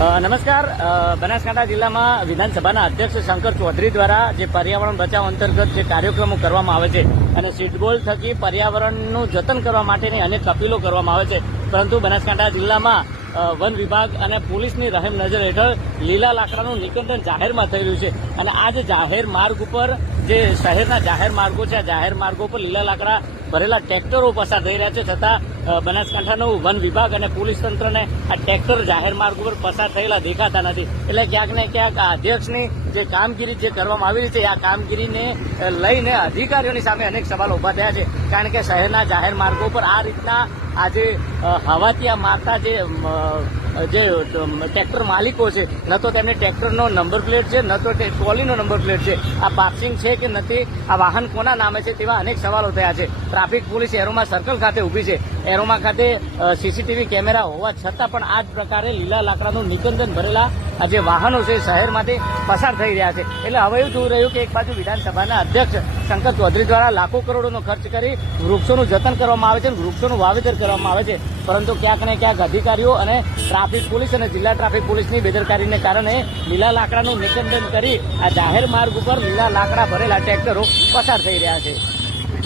નમસ્કાર. બનાસકાંઠા જિલ્લામાં વિધાનસભાના અધ્યક્ષ શંકર ચૌધરી દ્વારા જે પર્યાવરણ બચાવ અંતર્ગત જે કાર્યક્રમો કરવામાં આવે છે અને સીટબોલ થકી પર્યાવરણનું જતન કરવા માટેની અનેક અપીલો કરવામાં આવે છે. પરંતુ બનાસકાંઠા જિલ્લામાં વન વિભાગ અને પોલીસની રહેમ નજર હેઠળ લીલા લાકડાનું નિકંદન જાહેરમાં થઈ રહ્યું છે. અને આ જે જાહેર માર્ગ ઉપર, જે શહેરના જાહેર માર્ગો છે, આ જાહેર માર્ગો પર લીલા લાકડા ભરેલા ટ્રેક્ટરો પસાર થઈ રહ્યા છે. છતાં બનાસકાંઠાનું વન વિભાગ અને પોલીસ તંત્રને આ ટ્રેક્ટર જાહેર માર્ગ ઉપર પસાર થયેલા દેખાતા નથી. એટલે ક્યાંક ને ક્યાંક આ અધ્યક્ષની જે કામગીરી જે કરવામાં આવી રહી છે, આ કામગીરીને લઈને અધિકારીઓની સામે અનેક સવાલો ઊભા થયા છે. કારણ કે શહેરના જાહેર માર્ગો પર આ રીતના આજે હવાતિયા મારતા જે જે ટ્રેક્ટર માલિકો છે, ન તો તેમને ટ્રેક્ટરનો નંબર પ્લેટ છે, ન તો તે ટ્રોલીનો નંબર પ્લેટ છે. આ પાર્સિંગ છે કે નથી, આ વાહન કોના નામે છે તેવા અનેક સવાલો થયા છે. ટ્રાફિક પોલીસ શહેરોમાં સર્કલ ખાતે ઊભી છે. એરોમા ખાતે સીસીટીવી કેમેરા હોવા છતાં પણ આ જ પ્રકારે લીલા લાકડાનું નિકંદન ભરેલા જે વાહનો છે શહેરમાંથી પસાર થઈ રહ્યા છે. એટલે હવે એવું જોઈ રહ્યું કે એક બાજુ વિધાનસભાના અધ્યક્ષ શંકર ચૌધરી દ્વારા લાખો કરોડોનો ખર્ચ કરી વૃક્ષોનું જતન કરવામાં આવે છે અને વૃક્ષોનું વાવેતર કરવામાં આવે છે. પરંતુ ક્યાંક ને ક્યાંક અધિકારીઓ અને ટ્રાફિક પોલીસ અને જિલ્લા ટ્રાફિક પોલીસની બેદરકારીને કારણે લીલા લાકડાનું નિકંદન કરી આ જાહેર માર્ગ ઉપર લીલા લાકડા ભરેલા ટ્રેક્ટરો પસાર થઈ રહ્યા છે.